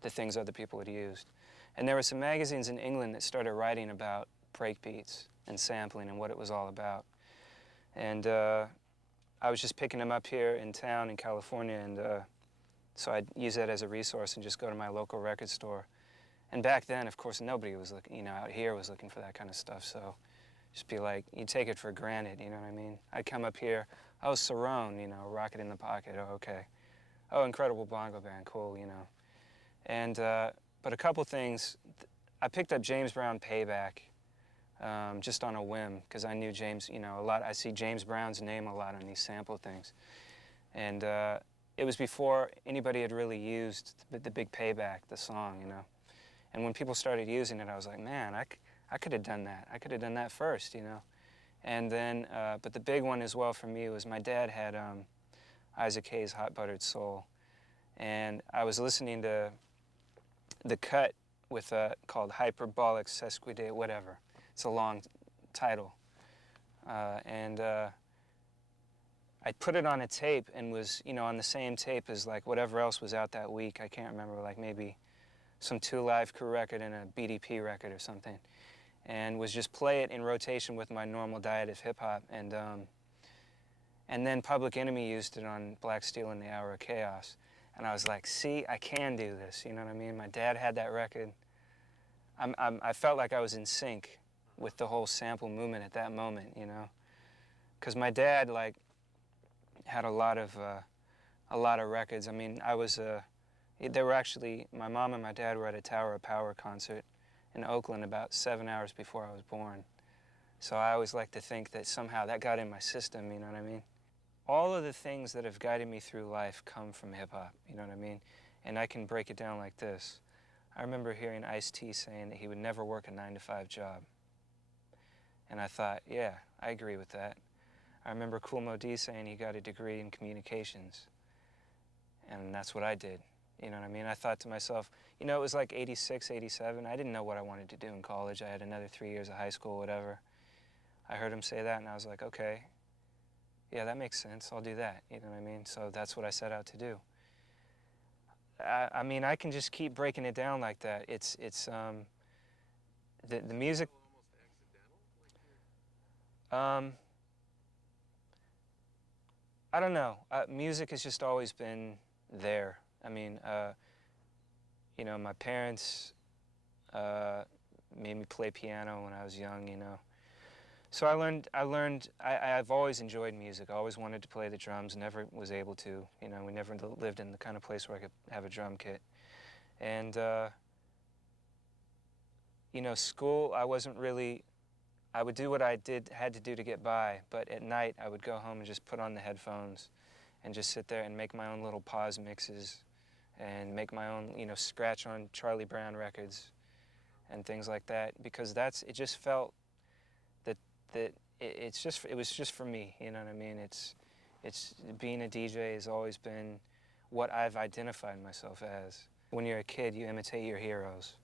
the things other people had used. And there were some magazines in England that started writing about breakbeats and sampling and what it was all about. And I was just picking them up here in town in California, and so I'd use that as a resource and just go to my local record store. And back then, of course, nobody was looking, out here was looking for that kind of stuff, so just be like, you take it for granted, you know what I mean? I'd come up here, oh, Cerrone, Rocket in the Pocket, oh, okay. Oh, Incredible Bongo Band, cool, And, but a couple things, I picked up James Brown Payback just on a whim, because I knew James, a lot, I see James Brown's name a lot on these sample things. And it was before anybody had really used the big Payback, the song, And when people started using it, I was like, man, I could have done that. I could have done that first, And then, but the big one as well for me was my dad had Isaac Hayes' Hot Buttered Soul. And I was listening to the cut with called Hyperbolic Sesquidade, whatever. It's a long title. And I put it on a tape and was, on the same tape as like whatever else was out that week. I can't remember, like maybe some 2 Live Crew record and a BDP record or something. And was just play it in rotation with my normal diet of hip-hop. And then Public Enemy used it on Black Steel and the Hour of Chaos. And I was like, see, I can do this, you know what I mean? My dad had that record. I felt like I was in sync with the whole sample movement at that moment, Because my dad, like, had a lot of records. I mean, they were actually, my mom and my dad were at a Tower of Power concert in Oakland about 7 hours before I was born. So I always like to think that somehow that got in my system, you know what I mean? All of the things that have guided me through life come from hip-hop, you know what I mean? And I can break it down like this. I remember hearing Ice-T saying that he would never work a 9-to-5 job. And I thought, yeah, I agree with that. I remember Kool Moe Dee saying he got a degree in communications. And that's what I did, you know what I mean? I thought to myself, it was like 86, 87. I didn't know what I wanted to do in college. I had another 3 years of high school, whatever. I heard him say that, and I was like, okay. Yeah, that makes sense. I'll do that. You know what I mean? So that's what I set out to do. I mean, I can just keep breaking it down like that. It's the music. I don't know. Music has just always been there. I mean, my parents made me play piano when I was young. So I've always enjoyed music. I always wanted to play the drums, never was able to. We never lived in the kind of place where I could have a drum kit. And, school, I would do what I had to do to get by, but at night I would go home and just put on the headphones and just sit there and make my own little pause mixes and make my own, scratch on Charlie Brown records and things like that, because it just felt that it was just for me, you know what I mean? It's being a DJ has always been what I've identified myself as. When you're a kid, you imitate your heroes.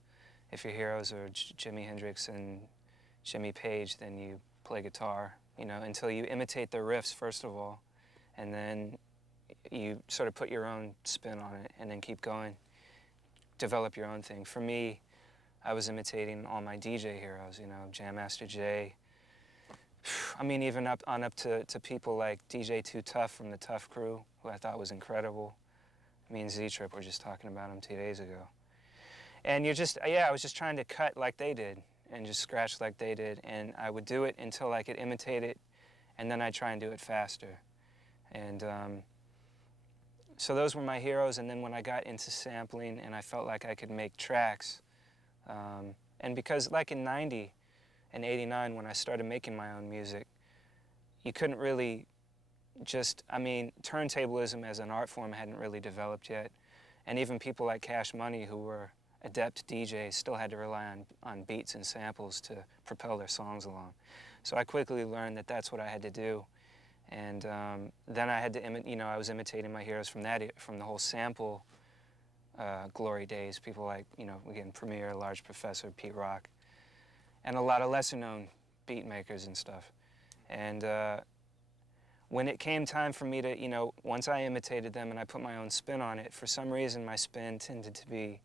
If your heroes are Jimi Hendrix and Jimmy Page, then you play guitar, until you imitate their riffs first of all, and then you sort of put your own spin on it and then keep going, develop your own thing. For me, I was imitating all my DJ heroes, Jam Master Jay. I mean, even up to people like DJ Too Tough from the Tough Crew, who I thought was incredible. Me and Z-Trip were just talking about him 2 days ago. And I was just trying to cut like they did and just scratch like they did. And I would do it until I could imitate it, and then I'd try and do it faster. And so those were my heroes. And then when I got into sampling and I felt like I could make tracks, and because like in 90, in 89, when I started making my own music, you couldn't really turntablism as an art form hadn't really developed yet. And even people like Cash Money, who were adept DJs, still had to rely on beats and samples to propel their songs along. So I quickly learned that that's what I had to do. And then I had to, I was imitating my heroes from the whole sample glory days. People like, again, Premier, Large Professor, Pete Rock, and a lot of lesser-known beat makers and stuff. And when it came time for me to, once I imitated them and I put my own spin on it, for some reason my spin tended to be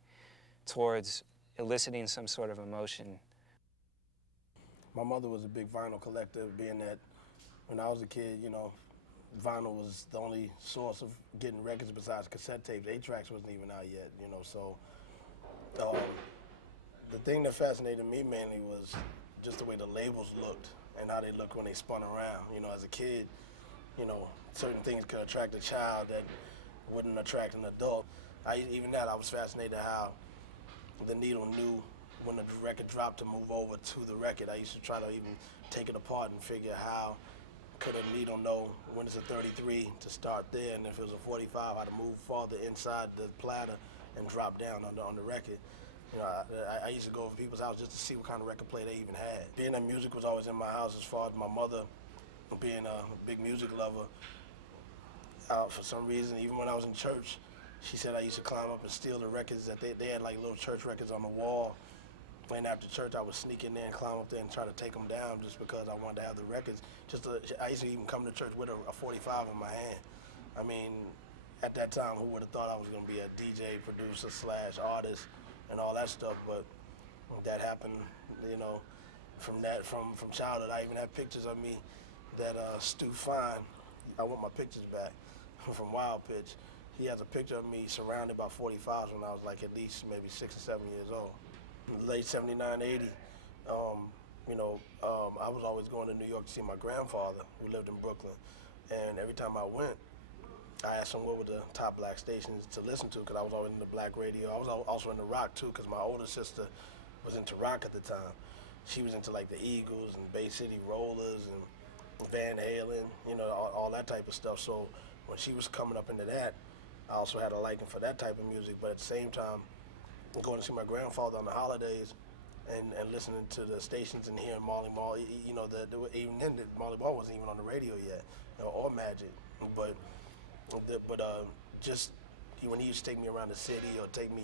towards eliciting some sort of emotion. My mother was a big vinyl collector, being that when I was a kid, vinyl was the only source of getting records besides cassette tapes. 8-tracks wasn't even out yet, so the thing that fascinated me mainly was just the way the labels looked and how they looked when they spun around. As a kid, certain things could attract a child that wouldn't attract an adult. Even that, I was fascinated how the needle knew when the record dropped to move over to the record. I used to try to even take it apart and figure how could a needle know when it's a 33 to start there, and if it was a 45, how to move farther inside the platter and drop down on the record. I used to go over people's house just to see what kind of record player they even had. Being that music was always in my house, as far as my mother being a big music lover, for some reason, even when I was in church, she said I used to climb up and steal the records that they had, like little church records on the wall. And after church, I would sneak in there and climb up there and try to take them down just because I wanted to have the records. I used to even come to church with a 45 in my hand. I mean, at that time, who would have thought I was going to be a DJ, producer / artist and all that stuff? But that happened, from childhood. I even have pictures of me that Stu Fine, I want my pictures back, from Wild Pitch. He has a picture of me surrounded by 45s when I was like at least maybe 6 or 7 years old. Late 79, 80, I was always going to New York to see my grandfather, who lived in Brooklyn. And every time I went, I asked him what were the top black stations to listen to, because I was always into black radio. I was also into rock too, because my older sister was into rock at the time. She was into like the Eagles and Bay City Rollers and Van Halen, all that type of stuff. So when she was coming up into that, I also had a liking for that type of music. But at the same time, going to see my grandfather on the holidays and listening to the stations and hearing Marley Marl, even then Marley Marl wasn't even on the radio yet, or Magic. But just when he used to take me around the city or take me,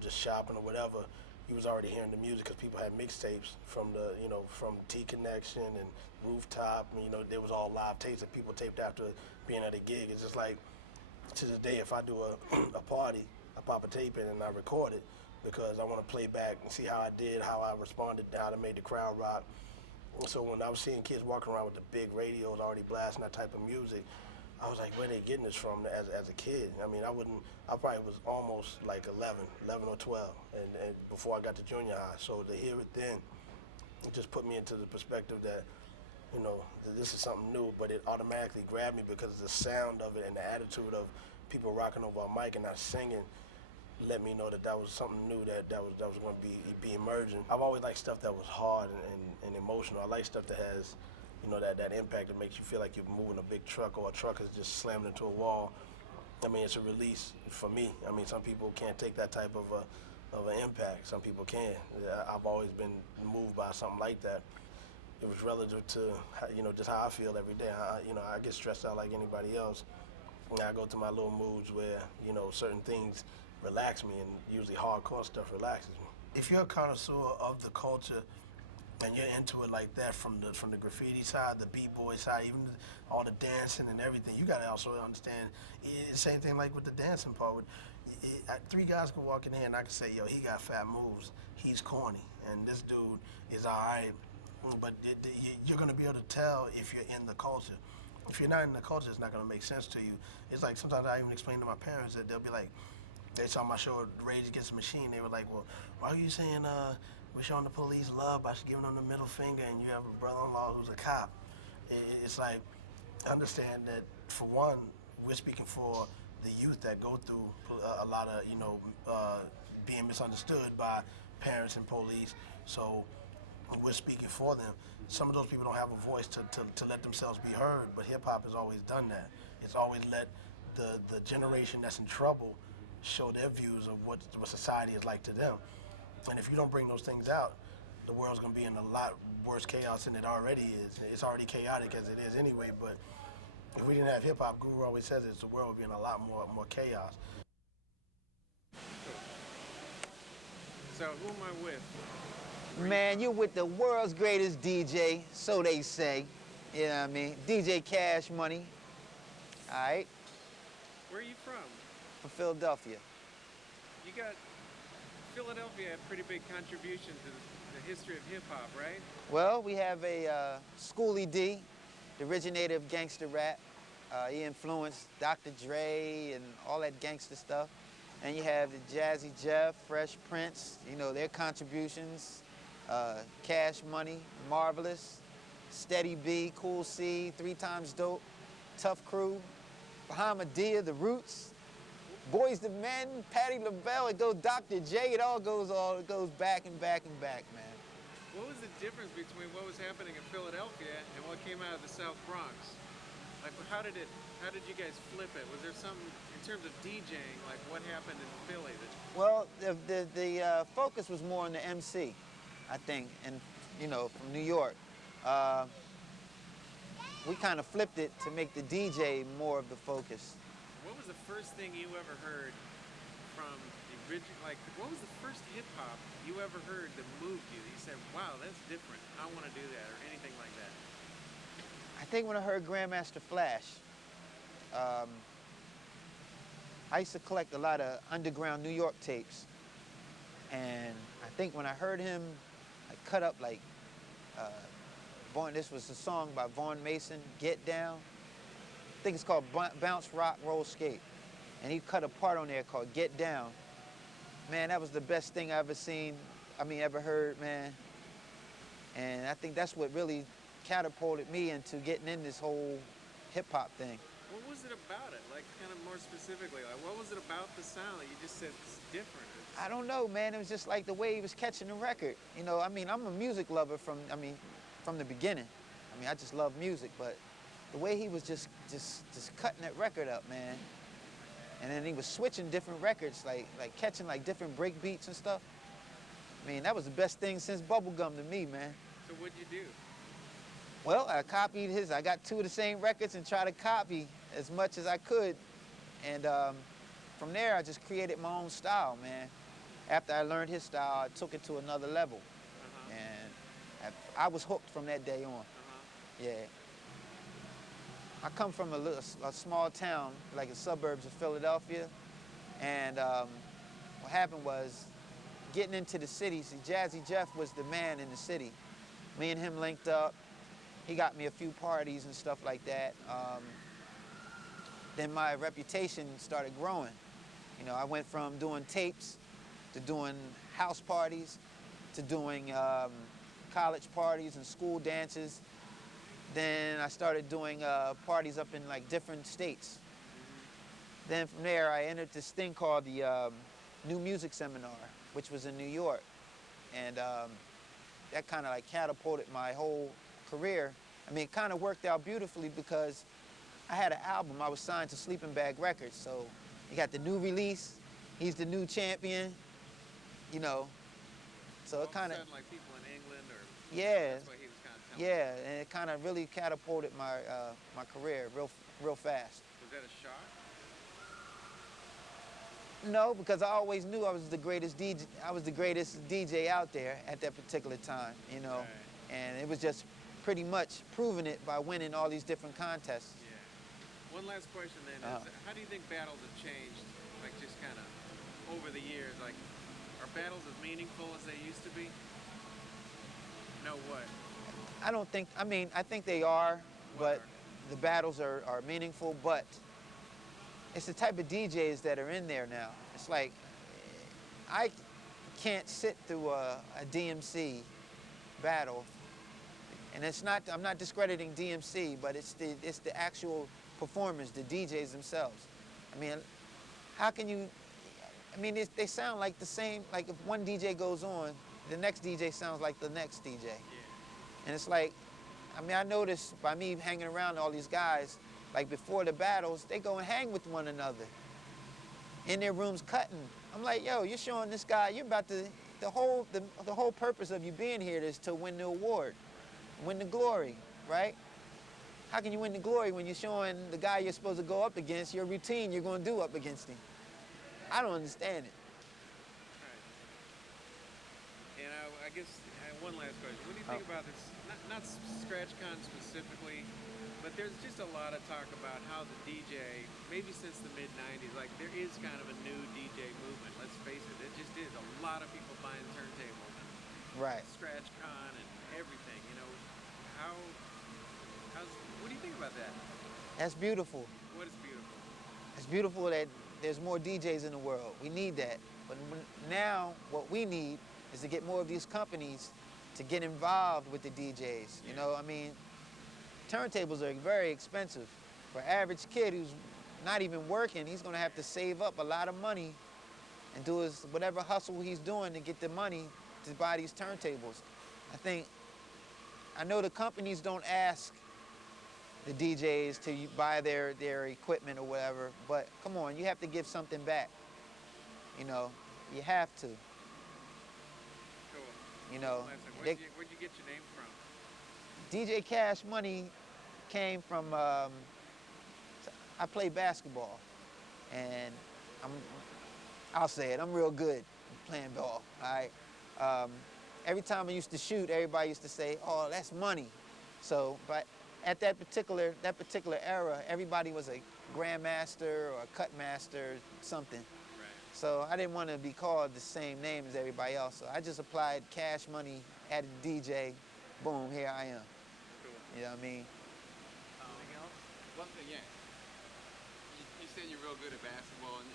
just shopping or whatever, he was already hearing the music because people had mixtapes from from T Connection and Rooftop. There was all live tapes that people taped after being at a gig. It's just like, to this day, if I do a party, I pop a tape in and I record it because I want to play back and see how I did, how I responded, how I made the crowd rock. So when I was seeing kids walking around with the big radios already blasting that type of music, I was like, where are they getting this from as a kid? I mean, I probably was almost like 11 or 12, and before I got to junior high. So to hear it then, it just put me into the perspective that, that this is something new, but it automatically grabbed me because the sound of it and the attitude of people rocking over a mic and not singing let me know that was something new that was going to be emerging. I've always liked stuff that was hard and emotional. I like stuff that has, that impact that makes you feel like you're moving a big truck, or a truck is just slammed into a wall. I mean, it's a release for me. I mean, some people can't take that type of an impact. Some people can. I've always been moved by something like that. It was relative to, just how I feel every day. I get stressed out like anybody else. And I go through my little moods where, certain things relax me, and usually hardcore stuff relaxes me. If you're a connoisseur of the culture and you're into it like that, from the graffiti side, the b-boy side, even all the dancing and everything, you gotta also understand, it's the same thing like with the dancing part. Three guys can walk in here and I can say, yo, he got fat moves, he's corny, and this dude is all right. But you're gonna be able to tell if you're in the culture. If you're not in the culture, it's not gonna make sense to you. It's like sometimes I even explain to my parents that they'll be like, they saw my show Rage Against the Machine. They were like, well, why are you saying we're showing the police love by giving them the middle finger and you have a brother-in-law who's a cop? It's like, understand that, for one, we're speaking for the youth that go through a lot of, being misunderstood by parents and police. So we're speaking for them. Some of those people don't have a voice to let themselves be heard, but hip-hop has always done that. It's always let the generation that's in trouble show their views of what society is like to them. And if you don't bring those things out, the world's gonna be in a lot worse chaos than it already is. It's already chaotic as it is anyway, but if we didn't have hip hop, Guru always says the world would be in a lot more chaos. So who am I with? Man, you're with the world's greatest DJ, so they say. You know what I mean? DJ Cash Money. All right, Where are you from? from Philadelphia. You got Philadelphia had pretty big contribution to the history of hip hop, right? Well, we have a Schoolie D, the originator of gangster rap. He influenced Dr. Dre and all that gangster stuff. And you have the Jazzy Jeff, Fresh Prince, you know, their contributions. Cash Money, Marvelous, Steady B, Cool C, 3 Times Dope, Tough Crew, Bahamadia, The Roots, Boys the Men, Patti LaBelle, it goes Dr. J, it goes back and back and back, man. What was the difference between what was happening in Philadelphia and what came out of the South Bronx? Like, how did you guys flip it? Was there something in terms of DJing, like what happened in Philly? Well, the focus was more on the MC, I think, and you know, from New York. We kind of flipped it to make the DJ more of the focus. What was the first thing you ever heard from the original? Like, what was the first hip hop you ever heard that moved you? You said, "Wow, that's different. I want to do that," or anything like that. I think when I heard Grandmaster Flash, I used to collect a lot of underground New York tapes, and I think when I heard him, I cut up like, this was a song by Vaughn Mason, Get Down. I think it's called Bounce, Rock, Roll, Skate. And he cut a part on there called Get Down. Man, that was the best thing I ever seen, ever heard, man. And I think that's what really catapulted me into getting in this whole hip-hop thing. What was it about it? Like, kind of more specifically, like, what was it about the sound that you just said it's different? I don't know, man. It was just like the way he was catching the record. You know, I'm a music lover from the beginning. I just love music, but the way he was just cutting that record up, man. And then he was switching different records, like catching like different break beats and stuff. That was the best thing since bubblegum to me, man. So what'd you do? Well, I copied his. I got 2 of the same records and tried to copy as much as I could. And from there, I just created my own style, man. After I learned his style, I took it to another level. And I was hooked from that day on. Yeah. I come from a small town, like the suburbs of Philadelphia. And what happened was, getting into the city, see, Jazzy Jeff was the man in the city. Me and him linked up. He got me a few parties and stuff like that. Then my reputation started growing. You know, I went from doing tapes to doing house parties to doing college parties and school dances. Then I started doing parties up in like different states. Then from there, I entered this thing called the New Music Seminar, which was in New York. And that kind of like catapulted my whole career. It kind of worked out beautifully because I had an album. I was signed to Sleeping Bag Records. So you got the new release. He's the new champion, you know. So it kind of, like people in England or yeah, that's what he was kind of telling me. yeah, and it kind of really catapulted my my career real fast. Was that a shock? No, because I always knew I was the greatest DJ. I was the greatest DJ out there at that particular time, you know. Right. And it was just pretty much proving it by winning all these different contests. Yeah. One last question then is, how do you think battles have changed, like just kind of over the years? Like, are battles as meaningful as they used to be? No, what? I don't think, I think they are, but the battles are meaningful, but it's the type of DJs that are in there now. It's like, I can't sit through a DMC battle, and it's not, I'm not discrediting DMC, but it's the actual performers, the DJs themselves. How can you, they sound like the same, like if one DJ goes on, the next DJ sounds like the next DJ. Yeah. And it's like, I noticed by me hanging around all these guys, like before the battles, they go and hang with one another in their rooms cutting. I'm like, yo, you're showing this guy, you're about to, the whole purpose of you being here is to win the award, win the glory, right? How can you win the glory when you're showing the guy you're supposed to go up against your routine you're going to do up against him? I don't understand it. Right. And I guess one last question. What do you think about this? Not ScratchCon specifically, but there's just a lot of talk about how the DJ, maybe since the mid '90s, like there is kind of a new DJ movement. Let's face it, it just is. A lot of people buying turntables and Right. ScratchCon and everything. You know, how how's what do you think about that? That's beautiful. What is beautiful? It's beautiful that there's more DJs in the world. We need that. But now what we need is to get more of these companies to get involved with the DJs. You know, I mean, turntables are very expensive. For an average kid who's not even working, he's gonna have to save up a lot of money and do his whatever hustle he's doing to get the money to buy these turntables. I know the companies don't ask the DJs to buy their equipment or whatever, but come on, you have to give something back. You know, you have to. Cool. You know, Where'd you get your name from? DJ Cash Money came from, I play basketball, and I'll say it, I'm real good at playing ball, all right? Every time I used to shoot, everybody used to say, oh, that's money. So, but at that particular era, everybody was a grandmaster or a cut master, something. Right. So I didn't want to be called the same name as everybody else. So I just applied Cash Money, added DJ, boom, here I am. Cool. You know what I mean? Anything else? One thing, yeah. You said you're real good at basketball, and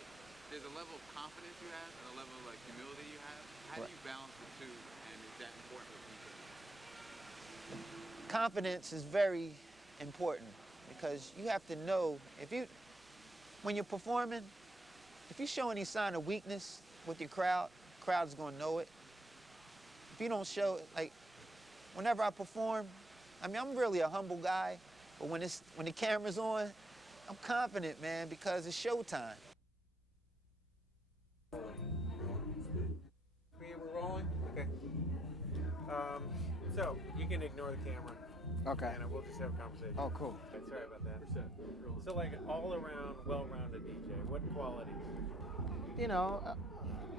there's a level of confidence you have and a level of like humility you have. How do you balance the two, and is that important with people? Confidence is very important because you have to know when you're performing, if you show any sign of weakness with your crowd's gonna know it. If you don't show it, like whenever I perform, I mean, I'm really a humble guy, but when the camera's on, I'm confident, man, because it's showtime. We're rolling? Okay. So, you can ignore the camera. Okay. And we'll just have a conversation. Oh, cool. Sorry about that. So, like, all around, well-rounded DJ, what qualities? You know,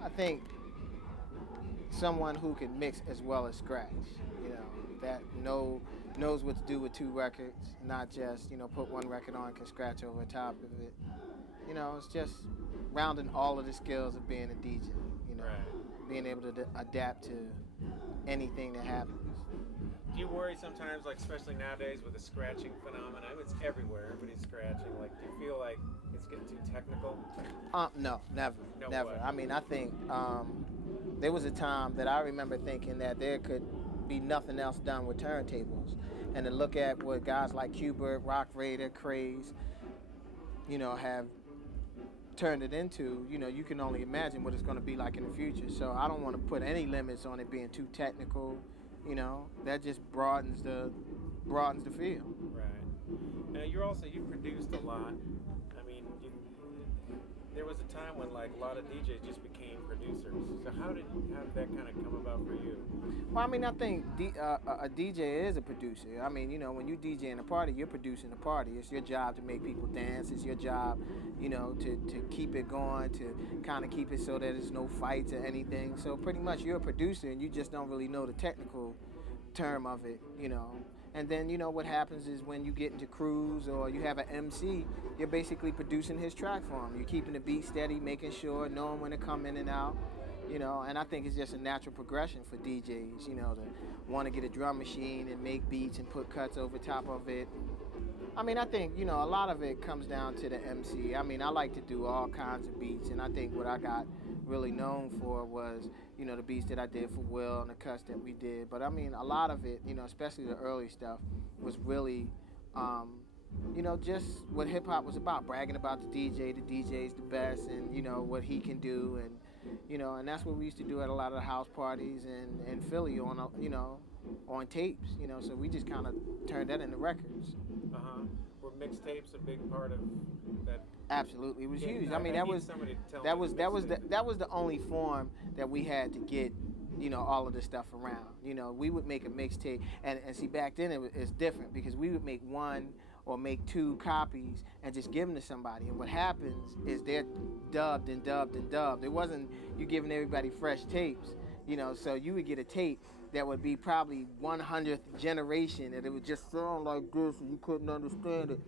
I think someone who can mix as well as scratch. You know, that knows what to do with two records, not just put one record on, can scratch over top of it. You know, it's just rounding all of the skills of being a DJ. You know, Right. being able to adapt to anything that happens. Do you worry sometimes, like, especially nowadays with the scratching phenomenon? I mean, it's everywhere. Everybody's scratching. Like, do you feel like it's getting too technical? No, never, No never. way. I mean, I think there was a time that I remember thinking that there could be nothing else done with turntables, and to look at what guys like Qbert, Rock Raider, Craze, have turned it into. You can only imagine what it's going to be like in the future. So I don't want to put any limits on it being too technical. That just broadens the field. Right. Now, you produced a lot. I mean, there was a time when, like, a lot of DJs just became producers. So how did that kind of come about for you? Well, I mean, I think a DJ is a producer. I mean, when you DJ in a party, you're producing a party. It's your job to make people dance. It's your job, to keep it going, to kind of keep it so that there's no fights or anything. So pretty much you're a producer, and you just don't really know the technical term of it, And then, what happens is when you get into crews or you have an MC, you're basically producing his track for him. You're keeping the beat steady, making sure, knowing when to come in and out, And I think it's just a natural progression for DJs, to want to get a drum machine and make beats and put cuts over top of it. I mean, I think, a lot of it comes down to the MC. I mean, I like to do all kinds of beats, and I think what I got really known for was, the beats that I did for Will and the cuts that we did. But I mean, a lot of it, especially the early stuff, was really, just what hip hop was about, bragging about the DJ's the best, and, what he can do. And, and that's what we used to do at a lot of the house parties in Philly on, on tapes, so we just kind of turned that into records. Uh-huh. Were mixtapes a big part of that? Absolutely, it was Yeah, huge. I I mean, need that was somebody to tell that me was the that was the, mixtape. that was the only form that we had to get, all of this stuff around. We would make a mixtape, and see, back then it's different because we would make one or make two copies and just give them to somebody. And what happens is they're dubbed and dubbed and dubbed. It wasn't you giving everybody fresh tapes. You know, so you would get a tape that would be probably 100th generation, and it would just sound like this, and you couldn't understand it.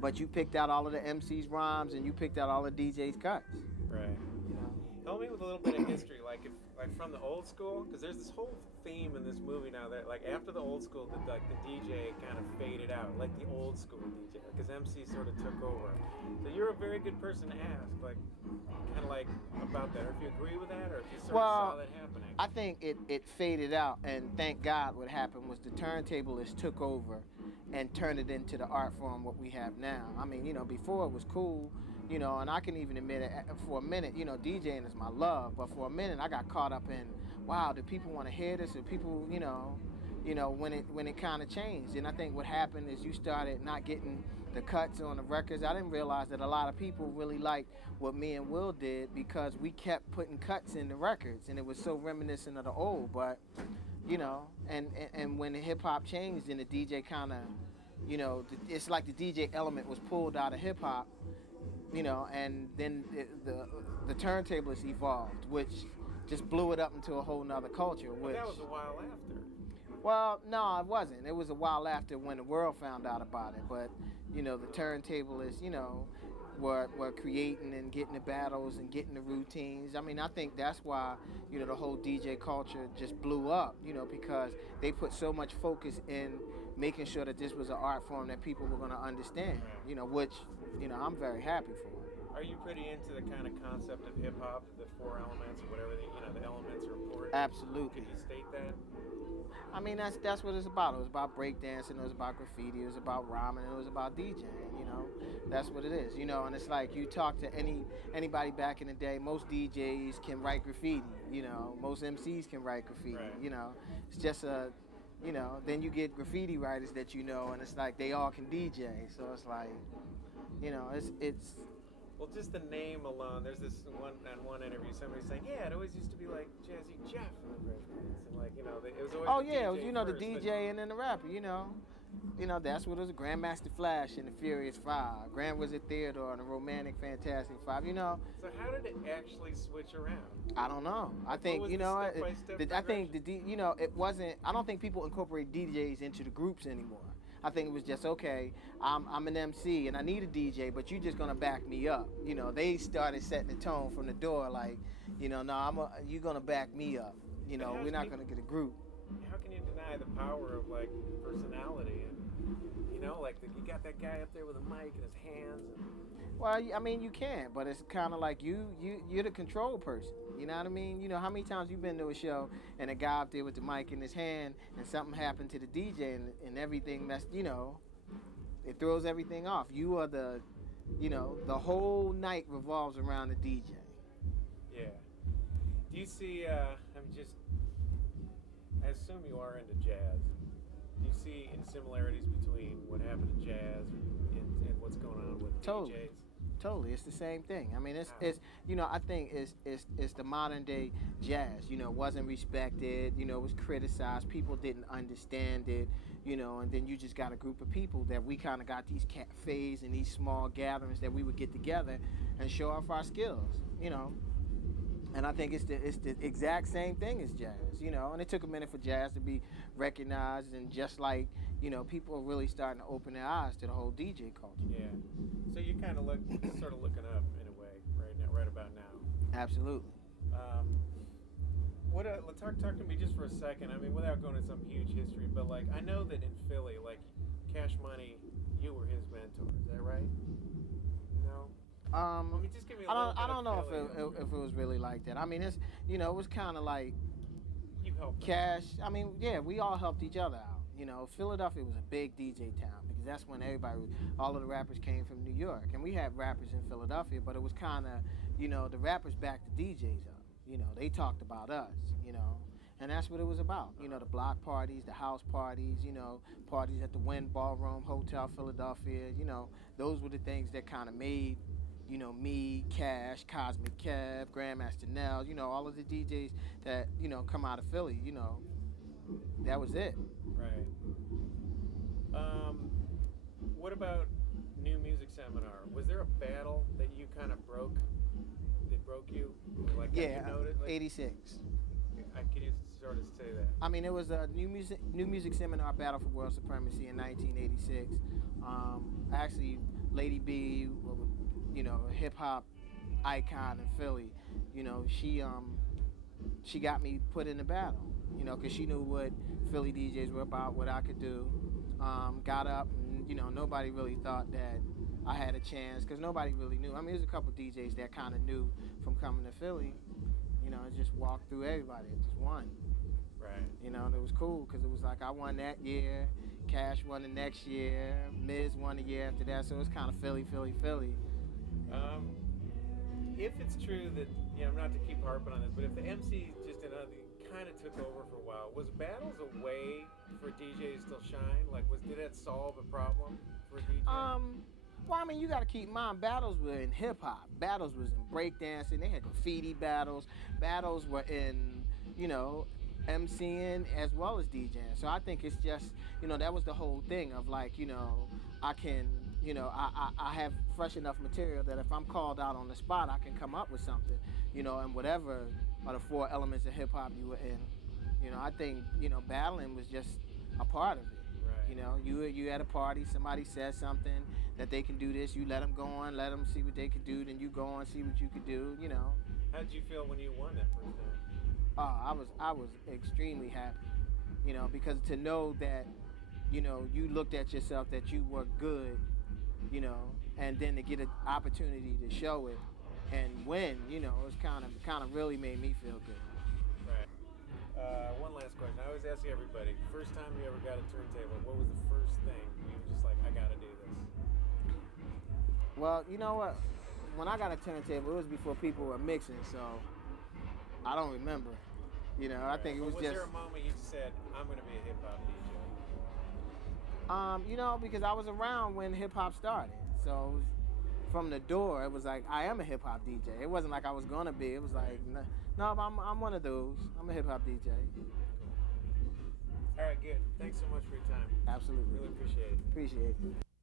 But you picked out all of the MC's rhymes, and you picked out all the DJ's cuts. Right. You know. Help me with a little bit of history, like if like from the old school, because there's this whole theme in this movie now that like after the old school, the DJ kind of faded out, like the old school DJ, because MC sort of took over. So you're a very good person to ask, like kind of like about that, or if you agree with that, or if you sort of saw that happening. I think it faded out, and thank God what happened was the turntablists took over and turned it into the art form what we have now. I mean, you know, before it was cool, you know, and I can even admit it, for a minute, you know, DJing is my love, but for a minute I got caught up in, wow, do people want to hear this? Do people, you know, when it kind of changed. And I think what happened is you started not getting the cuts on the records. I didn't realize that a lot of people really liked what me and Will did because we kept putting cuts in the records, and it was so reminiscent of the old. But, you know, and when the hip hop changed and the DJ kind of, you know, it's like the DJ element was pulled out of hip hop, you know, and then the turntablists evolved, which just blew it up into a whole nother culture. But that was a while after. Well, no, it wasn't. It was a while after when the world found out about it. But, you know, the turntablists, you know, were creating and getting the battles and getting the routines. I mean, I think that's why, you know, the whole DJ culture just blew up, you know, because they put so much focus in making sure that this was an art form that people were going to understand, you know, which, you know, I'm very happy for. Are you pretty into the kind of concept of hip hop, the four elements or whatever, you know, the elements are important? Absolutely. Could you state that? I mean, that's what it's about. It was about breakdancing, it was about graffiti, it was about rhyming, it was about DJing, you know. That's what it is, you know. And it's like you talk to anybody back in the day, most DJs can write graffiti, you know. Most MCs can write graffiti, right. You know. It's just a, you know, then you get graffiti writers that you know, and it's like they all can DJ. So it's like, you know, it's well, just the name alone. There's this one interview, somebody saying, "Yeah, it always used to be like Jazzy Jeff in the Fresh Prince," and like, you know, it was always. Oh the yeah, DJ it was, you know, first, the DJ and then the rapper. You know, that's what it was. Grandmaster Flash and the Furious Five, Grand Wizard Theodore and the Romantic Fantastic Five. You know. So how did it actually switch around? I don't know. I think, you know, I think you know, it wasn't. I don't think people incorporate DJs into the groups anymore. I think it was just, okay, I'm an MC and I need a DJ, but you're just gonna back me up. You know, they started setting the tone from the door, like, you know, no, you're gonna back me up. You know, we're not gonna get a group. How can you deny the power of like personality and, you know, like you got that guy up there with a mic in his hands. Well, I mean, you can, but it's kind of like you're the control person. You know what I mean? You know, how many times you've been to a show and a guy up there with the mic in his hand and something happened to the DJ and everything that's, you know, it throws everything off. You are the, you know, the whole night revolves around the DJ. Yeah. Do you see, I assume you are into jazz. Do you see any similarities between what happened to jazz and what's going on with DJs? Totally, it's the same thing. I mean, it's you know, I think it's the modern day jazz. You know, wasn't respected. You know, was criticized. People didn't understand it. You know, and then you just got a group of people that we kind of got these cafes and these small gatherings that we would get together and show off our skills. You know, and I think it's the exact same thing as jazz. You know, and it took a minute for jazz to be recognized, and just like, you know, people are really starting to open their eyes to the whole DJ culture. Yeah. So you kind of sort of looking up in a way right about now. Absolutely. Talk to me just for a second. I mean, without going into some huge history, but like I know that in Philly, like Cash Money, you were his mentor. Is that right? No. I mean, just give me a little bit I don't know Philly. if it was really like that. I mean, it's, you know, it was kind of like You helped Cash. I mean, yeah, we all helped each other out. You know, Philadelphia was a big DJ town because that's when all of the rappers came from New York. And we had rappers in Philadelphia, but it was kind of, you know, the rappers backed the DJs up. You know, they talked about us, you know, and that's what it was about. You know, the block parties, the house parties, you know, parties at the Wynn Ballroom Hotel, Philadelphia. You know, those were the things that kind of made, you know, me, Cash, Cosmic Kev, Grandmaster Nell, you know, all of the DJs that, you know, come out of Philly, you know, that was it. Right. What about New Music Seminar? Was there a battle that you kind of broke? That broke you? Like Yeah, you noted? Like, 86. artists say that? I mean, it was a new music seminar battle for world supremacy in 1986. Actually, Lady B, you know, a hip hop icon in Philly, you know, she got me put in the battle, you know, because she knew what Philly DJs were about, what I could do. Got up, and, you know, nobody really thought that I had a chance, because nobody really knew. I mean, there's a couple DJs that kind of knew from coming to Philly, you know, and just walked through everybody and just won. Right. You know, and it was cool, because it was like I won that year, Cash won the next year, Miz won the year after that, so it was kind of Philly, Philly, Philly. If it's true that, you know, not to keep harping on this, but if the MC just kind of took over for a while, was battles a way for DJs to still shine? Like, did that solve a problem for a DJ? Well, I mean, you got to keep in mind, battles were in hip hop. Battles was in breakdancing. They had graffiti battles. Battles were in, you know, MCing as well as DJing. So I think it's just, you know, that was the whole thing of like, you know, I can, you know, I have fresh enough material that if I'm called out on the spot, I can come up with something, you know, and whatever are the four elements of hip hop you were in. You know, I think, you know, battling was just a part of it. Right. You know, you at a party, somebody says something that they can do this, you let them go on, let them see what they could do, then you go on, see what you could do, you know. How did you feel when you won that first time? I was extremely happy, you know, because to know that, you know, you looked at yourself that you were good, you know, and then to get an opportunity to show it and win, you know, it's kind of really made me feel good. Right. One last question. I always ask everybody, first time you ever got a turntable, what was the first thing you were just like, I gotta do this? Well, you know what? When I got a turntable, it was before people were mixing, so I don't remember. You know, I think it was was just. Was there a moment you said, I'm going to be a hip hop DJ? You know, because I was around when hip hop started, so it was, from the door, it was like I am a hip hop DJ. It wasn't like I was gonna be. It was like, no, I'm one of those. I'm a hip hop DJ. All right, good. Thanks so much for your time. Absolutely. Really appreciate it. Appreciate it.